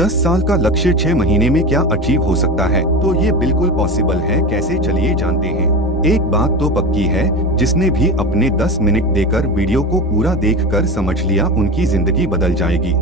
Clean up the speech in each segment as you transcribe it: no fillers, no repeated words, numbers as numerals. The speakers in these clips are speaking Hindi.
10 साल का लक्ष्य 6 महीने में क्या अचीव हो सकता है? तो ये बिल्कुल पॉसिबल है। कैसे, चलिए जानते हैं। एक बात तो पक्की है, जिसने भी अपने 10 मिनट देकर वीडियो को पूरा देखकर समझ लिया, उनकी जिंदगी बदल जाएगी।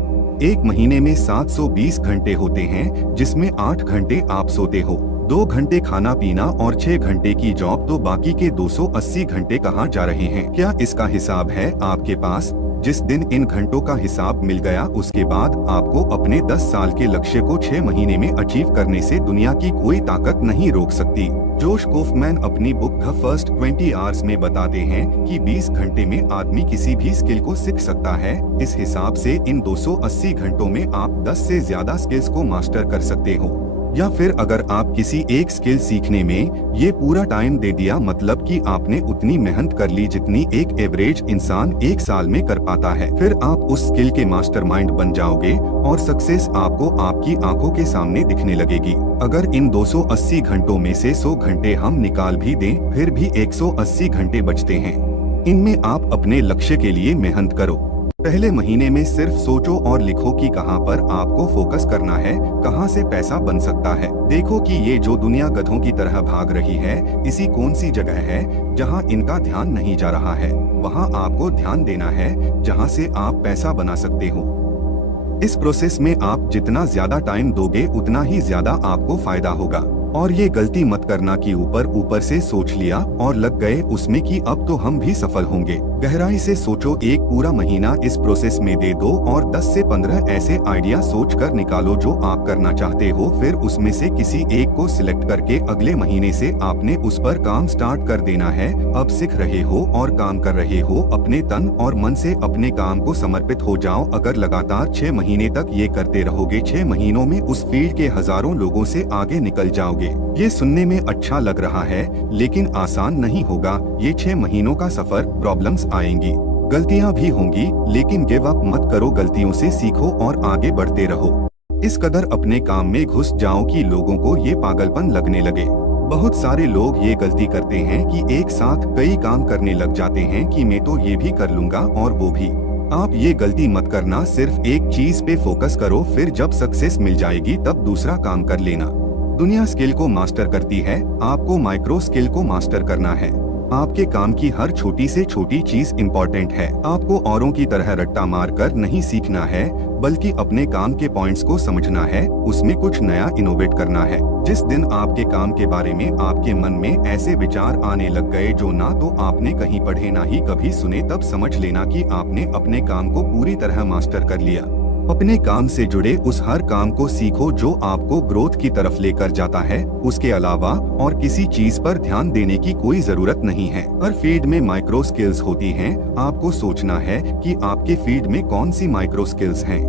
एक महीने में 720 घंटे होते हैं, जिसमें 8 घंटे आप सोते हो, 2 घंटे खाना पीना और 6 घंटे की जॉब, तो बाकी के 280 घंटे कहाँ जा रहे हैं? क्या इसका हिसाब है आपके पास? जिस दिन इन घंटों का हिसाब मिल गया, उसके बाद आपको अपने 10 साल के लक्ष्य को 6 महीने में अचीव करने से दुनिया की कोई ताकत नहीं रोक सकती। जोश कॉफमैन अपनी बुक द फर्स्ट 20 आवर्स में बताते हैं कि 20 घंटे में आदमी किसी भी स्किल को सीख सकता है। इस हिसाब से इन 280 घंटों में आप 10 से ज्यादा स्किल्स को मास्टर कर सकते हो। या फिर अगर आप किसी एक स्किल सीखने में ये पूरा टाइम दे दिया, मतलब कि आपने उतनी मेहनत कर ली जितनी एक एवरेज इंसान 1 साल में कर पाता है, फिर आप उस स्किल के मास्टरमाइंड बन जाओगे और सक्सेस आपको आपकी आंखों के सामने दिखने लगेगी। अगर इन 280 घंटों में से 100 घंटे हम निकाल भी दें, फिर भी 180 घंटे बचते हैं। इनमें आप अपने लक्ष्य के लिए मेहनत करो। पहले महीने में सिर्फ सोचो और लिखो कि कहां पर आपको फोकस करना है, कहां से पैसा बन सकता है। देखो कि ये जो दुनिया गधों की तरह भाग रही है, इसी कौन सी जगह है जहां इनका ध्यान नहीं जा रहा है। वहां आपको ध्यान देना है जहां से आप पैसा बना सकते हो। इस प्रोसेस में आप जितना ज्यादा टाइम दोगे, उतना ही ज्यादा आपको फायदा होगा। और ये गलती मत करना कि ऊपर से सोच लिया और लग गए उसमें कि अब तो हम भी सफल होंगे। गहराई से सोचो, एक पूरा महीना इस प्रोसेस में दे दो और 10 से 15 ऐसे आइडिया सोच कर निकालो जो आप करना चाहते हो। फिर उसमें से किसी एक को सिलेक्ट करके अगले महीने से आपने उस पर काम स्टार्ट कर देना है। अब सीख रहे हो और काम कर रहे हो, अपने तन और मन से अपने काम को समर्पित हो जाओ। अगर लगातार 6 महीने तक ये करते रहोगे, 6 महीनों में उस फील्ड के हजारों लोगों से आगे निकल जाओगे। ये सुनने में अच्छा लग रहा है, लेकिन आसान नहीं होगा। ये 6 महीनों का सफर, प्रॉब्लम्स आएंगी, गलतियां भी होंगी, लेकिन गिव अप मत करो। गलतियों से सीखो और आगे बढ़ते रहो। इस कदर अपने काम में घुस जाओ कि लोगों को ये पागलपन लगने लगे। बहुत सारे लोग ये गलती करते हैं कि एक साथ कई काम करने लग जाते हैं कि मैं तो ये भी कर लूंगा और वो भी। आप ये गलती मत करना, सिर्फ एक चीज पे फोकस करो, फिर जब सक्सेस मिल जाएगी तब दूसरा काम कर लेना। दुनिया स्किल को मास्टर करती है, आपको माइक्रो स्किल को मास्टर करना है। आपके काम की हर छोटी से छोटी चीज इम्पोर्टेंट है। आपको औरों की तरह रट्टा मार कर नहीं सीखना है, बल्कि अपने काम के पॉइंट्स को समझना है, उसमें कुछ नया इनोवेट करना है। जिस दिन आपके काम के बारे में आपके मन में ऐसे विचार आने लग गए जो ना तो आपने कहीं पढ़े ना ही कभी सुने, तब समझ लेना कि आपने अपने काम को पूरी तरह मास्टर कर लिया। अपने काम से जुड़े उस हर काम को सीखो जो आपको ग्रोथ की तरफ लेकर जाता है। उसके अलावा और किसी चीज पर ध्यान देने की कोई जरूरत नहीं है। हर फील्ड में माइक्रो स्किल्स होती हैं। आपको सोचना है कि आपके फील्ड में कौन सी माइक्रो स्किल्स हैं।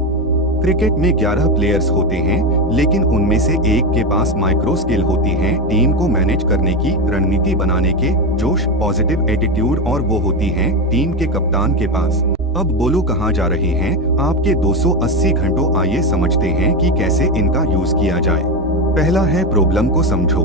क्रिकेट में 11 प्लेयर्स होते हैं, लेकिन उनमें से एक के पास माइक्रो स्किल होती है टीम को मैनेज करने की, रणनीति बनाने के, जोश, पॉजिटिव एटीट्यूड, और वो होती है टीम के कप्तान के पास। अब बोलो कहाँ जा रहे हैं आपके 280 घंटों? आइए समझते हैं कि कैसे इनका यूज किया जाए। पहला है, प्रॉब्लम को समझो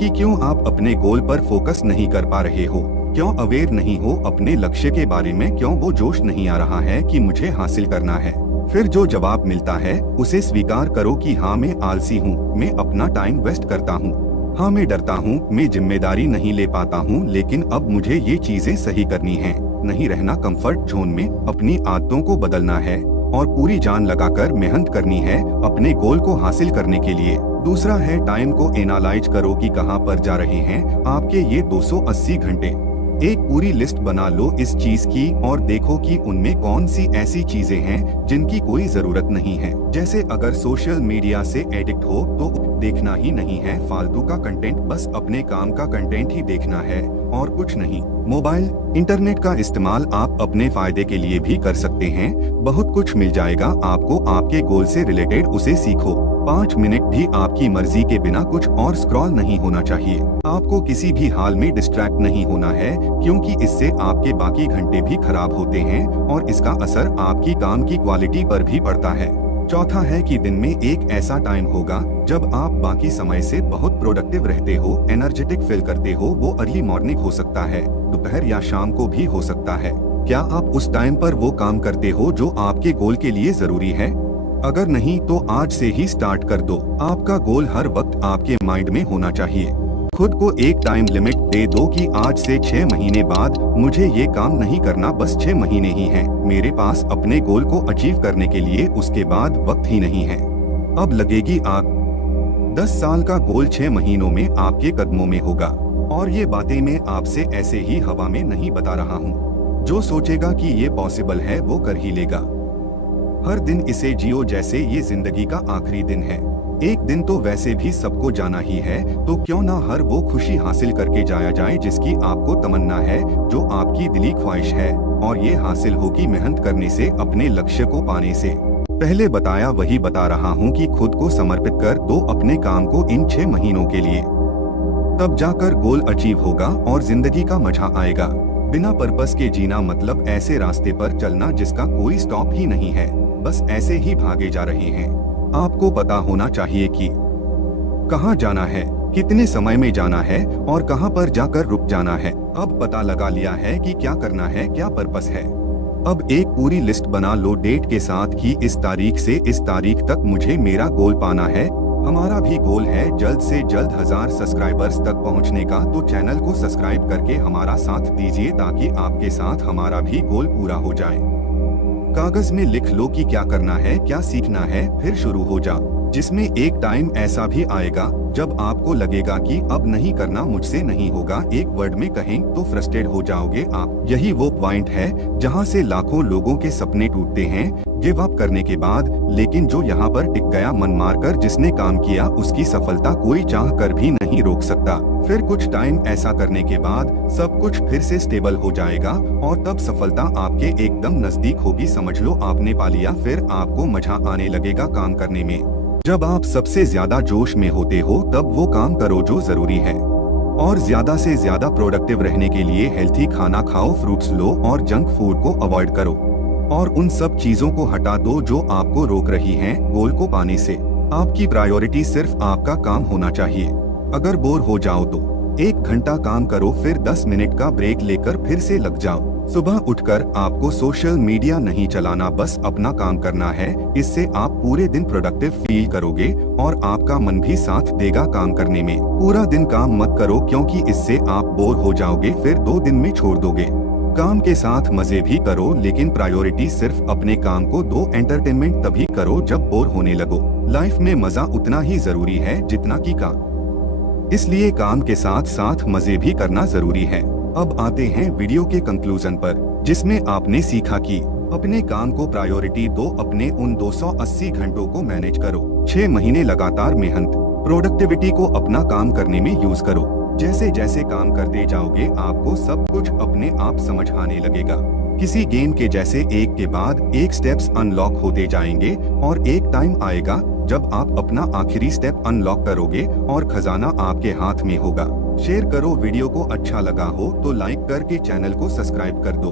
कि क्यों आप अपने गोल पर फोकस नहीं कर पा रहे हो, क्यों अवेयर नहीं हो अपने लक्ष्य के बारे में, क्यों वो जोश नहीं आ रहा है कि मुझे हासिल करना है। फिर जो जवाब मिलता है उसे स्वीकार करो कि हाँ, मैं आलसी हूँ, मैं अपना टाइम वेस्ट करता हूँ, हाँ मैं डरता हूँ, मैं जिम्मेदारी नहीं ले पाता हूँ, लेकिन अब मुझे ये चीजें सही करनी है। नहीं रहना कंफर्ट जोन में, अपनी आदतों को बदलना है और पूरी जान लगाकर मेहनत करनी है अपने गोल को हासिल करने के लिए। दूसरा है, टाइम को एनालाइज करो कि कहां पर जा रहे हैं आपके ये 280 घंटे। एक पूरी लिस्ट बना लो इस चीज की और देखो कि उनमें कौन सी ऐसी चीजें हैं जिनकी कोई जरूरत नहीं है। जैसे अगर सोशल मीडिया से एडिक्ट हो तो देखना ही नहीं है फालतू का कंटेंट, बस अपने काम का कंटेंट ही देखना है और कुछ नहीं। मोबाइल, इंटरनेट का इस्तेमाल आप अपने फायदे के लिए भी कर सकते हैं। बहुत कुछ मिल जाएगा आपको आपके गोल से रिलेटेड, उसे सीखो। 5 मिनट भी आपकी मर्जी के बिना कुछ और स्क्रॉल नहीं होना चाहिए। आपको किसी भी हाल में डिस्ट्रैक्ट नहीं होना है, क्योंकि इससे आपके बाकी घंटे भी खराब होते हैं और इसका असर आपकी काम की क्वालिटी पर भी पड़ता है। चौथा है कि दिन में एक ऐसा टाइम होगा जब आप बाकी समय से बहुत प्रोडक्टिव रहते हो, एनर्जेटिक फील करते हो। वो अर्ली मॉर्निंग हो सकता है, दोपहर या शाम को भी हो सकता है। क्या आप उस टाइम पर वो काम करते हो जो आपके गोल के लिए जरूरी है? अगर नहीं तो आज से ही स्टार्ट कर दो। आपका गोल हर वक्त आपके माइंड में होना चाहिए। खुद को एक टाइम लिमिट दे दो कि आज से 6 महीने बाद मुझे ये काम नहीं करना, बस 6 महीने ही हैं मेरे पास अपने गोल को अचीव करने के लिए, उसके बाद वक्त ही नहीं है। अब लगेगी आग। 10 साल का गोल 6 महीनों में आपके कदमों में होगा। और ये बातें मैं आपसे ऐसे ही हवा में नहीं बता रहा हूँ। जो सोचेगा कि ये पॉसिबल है वो कर ही लेगा। हर दिन इसे जियो जैसे ये जिंदगी का आखिरी दिन है। एक दिन तो वैसे भी सबको जाना ही है, तो क्यों ना हर वो खुशी हासिल करके जाया जाए जिसकी आपको तमन्ना है, जो आपकी दिली ख्वाहिश है। और ये हासिल होगी मेहनत करने से, अपने लक्ष्य को पाने से। पहले बताया वही बता रहा हूँ कि खुद को समर्पित कर दो अपने काम को इन 6 महीनों के लिए। तब जाकर गोल अचीव होगा और जिंदगी का मजा आएगा। बिना पर्पस के जीना मतलब ऐसे रास्ते पर चलना जिसका कोई स्टॉप ही नहीं है, बस ऐसे ही भागे जा रहे हैं। आपको पता होना चाहिए कि कहाँ जाना है, कितने समय में जाना है और कहाँ पर जाकर रुक जाना है। अब पता लगा लिया है कि क्या करना है, क्या पर्पस है। अब एक पूरी लिस्ट बना लो डेट के साथ कि इस तारीख से इस तारीख तक मुझे मेरा गोल पाना है। हमारा भी गोल है जल्द से जल्द 1000 सब्सक्राइबर्स तक पहुंचने का, तो चैनल को सब्सक्राइब करके हमारा साथ दीजिए ताकि आपके साथ हमारा भी गोल पूरा हो जाए। कागज में लिख लो कि क्या करना है, क्या सीखना है, फिर शुरू हो जा। जिसमें एक टाइम ऐसा भी आएगा जब आपको लगेगा कि अब नहीं करना, मुझसे नहीं होगा। एक वर्ड में कहें तो फ्रस्ट्रेट हो जाओगे आप। यही वो पॉइंट है जहां से लाखों लोगों के सपने टूटते हैं गिव अप करने के बाद। लेकिन जो यहाँ पर टिक गया मन मारकर, जिसने काम किया, उसकी सफलता कोई चाह कर भी नहीं रोक सकता। फिर कुछ टाइम ऐसा करने के बाद सब कुछ फिर से स्टेबल हो जाएगा और तब सफलता आपके एकदम नजदीक होगी। समझ लो आपने पा लिया। फिर आपको मजा आने लगेगा काम करने में। जब आप सबसे ज्यादा जोश में होते हो तब वो काम करो जो जरूरी है। और ज्यादा से ज्यादा प्रोडक्टिव रहने के लिए हेल्थी खाना खाओ, फ्रूट्स लो और जंक फूड को अवॉइड करो। और उन सब चीजों को हटा दो जो आपको रोक रही हैं गोल को पाने से। आपकी प्रायोरिटी सिर्फ आपका काम होना चाहिए। अगर बोर हो जाओ तो 1 घंटा काम करो, फिर 10 मिनट का ब्रेक लेकर फिर से लग जाओ। सुबह उठकर आपको सोशल मीडिया नहीं चलाना, बस अपना काम करना है। इससे आप पूरे दिन प्रोडक्टिव फील करोगे और आपका मन भी साथ देगा काम करने में। पूरा दिन काम मत करो क्योंकि इससे आप बोर हो जाओगे, फिर 2 दिन में छोड़ दोगे। काम के साथ मजे भी करो, लेकिन प्रायोरिटी सिर्फ अपने काम को दो। एंटरटेनमेंट तभी करो जब बोर होने लगो। लाइफ में मजा उतना ही जरूरी है जितना कि काम, इसलिए काम के साथ साथ मजे भी करना जरूरी है। अब आते हैं वीडियो के कंक्लूजन पर, जिसमें आपने सीखा कि अपने काम को प्रायोरिटी दो, अपने उन 280 घंटों को मैनेज करो। 6 महीने लगातार मेहनत, प्रोडक्टिविटी को अपना काम करने में यूज करो। जैसे जैसे काम करते जाओगे आपको सब कुछ अपने आप समझ आने लगेगा। किसी गेम के जैसे एक के बाद एक स्टेप्स अनलॉक होते जाएंगे और एक टाइम आएगा जब आप अपना आखिरी स्टेप अनलॉक करोगे और खजाना आपके हाथ में होगा। शेयर करो, वीडियो को अच्छा लगा हो तो लाइक करके चैनल को सब्सक्राइब कर दो।